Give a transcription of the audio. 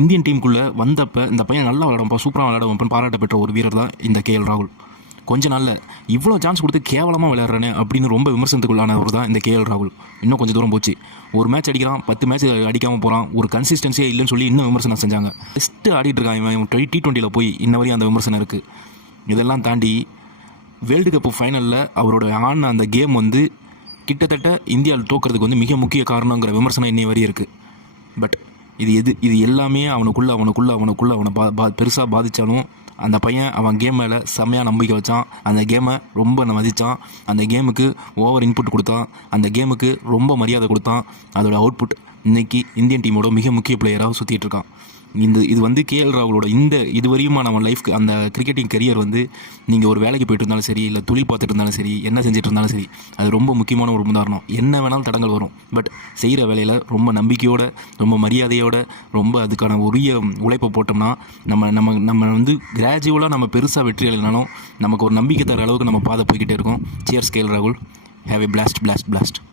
Indian டீமுக்குள்ளே வந்தப்போ இந்த பையன் நல்லா விளையாடும்ப்பா, சூப்பராக விளையாடுவான் பாராட்ட பெற்ற ஒரு வீரர் தான் இந்த கேஎல் ராகுல். கொஞ்ச நாளில் இவ்வளோ சான்ஸ் கொடுத்து கேவலமாக விளையாடுறானே அப்படின்னு ரொம்ப விமர்சனத்துக்குள்ளானவர் தான் இந்த கேஎல் ராகுல். இன்னும் கொஞ்சம் தூரம் போச்சு. ஒரு மேட்ச் அடிக்கிறான், 10 மேட்ச் அடிக்காமல் போகிறான், ஒரு கன்சிஸ்டன்சியே இல்லைன்னு சொல்லி இன்னும் விமர்சனம் செஞ்சாங்க. பெஸ்ட்டு ஆடிட்டு இருக்கான் இவன் T20 போய் இன்ன வரையும் அந்த விமர்சனம் இருக்குது. இதெல்லாம் தாண்டி வேர்ல்டு கப்பு ஃபைனலில் அவரோட ஆன அந்த கேம் வந்து கிட்டத்தட்ட இந்தியாவில் தோக்கிறதுக்கு வந்து மிக முக்கிய காரணங்கிற விமர்சனம் இன்னைய வரையும் இருக்குது. பட் இது எல்லாமே அவனை பெருசாக பாதித்தாலும் அந்த பையன் அவன் கேம் மேலே செம்மையாக நம்பிக்கை வச்சான். அந்த கேமை ரொம்ப மதித்தான். அந்த கேமுக்கு ஓவர் இன்புட் கொடுத்தான். அந்த கேமுக்கு ரொம்ப மரியாதை கொடுத்தான். அதோட அவுட்புட் இன்றைக்கி இந்தியன் டீமோட மிக முக்கிய பிளேயராக சுற்றிட்டு இருக்கான். இது வந்து கேஎல் ராகுலோட இது வரையுமா நம்ம லைஃப்க்கு அந்த கிரிக்கெட்டிங் கரியர் வந்து நீங்கள் ஒரு வேலைக்கு போய்ட்டு இருந்தாலும் சரி, இல்லை தொழில் பார்த்துட்டு இருந்தாலும் சரி, என்ன செஞ்சுட்டு இருந்தாலும் சரி, அது ரொம்ப முக்கியமான ஒரு உதாரணம். என்ன வேணாலும் தடங்கள் வரும், பட் செய்கிற வேலையில் ரொம்ப நம்பிக்கையோடு, ரொம்ப மரியாதையோடு, ரொம்ப அதுக்கான உரிய உழைப்பை போட்டோம்னா நம்ம வந்து கிராஜுவலாக நம்ம பெருசாக வெற்றி அடையினாலும் நமக்கு ஒரு நம்பிக்கை தர அளவுக்கு நம்ம பாதை போய்கிட்டே இருக்கோம். சியர்ஸ் கேஎல் ராகுல். Have A blast.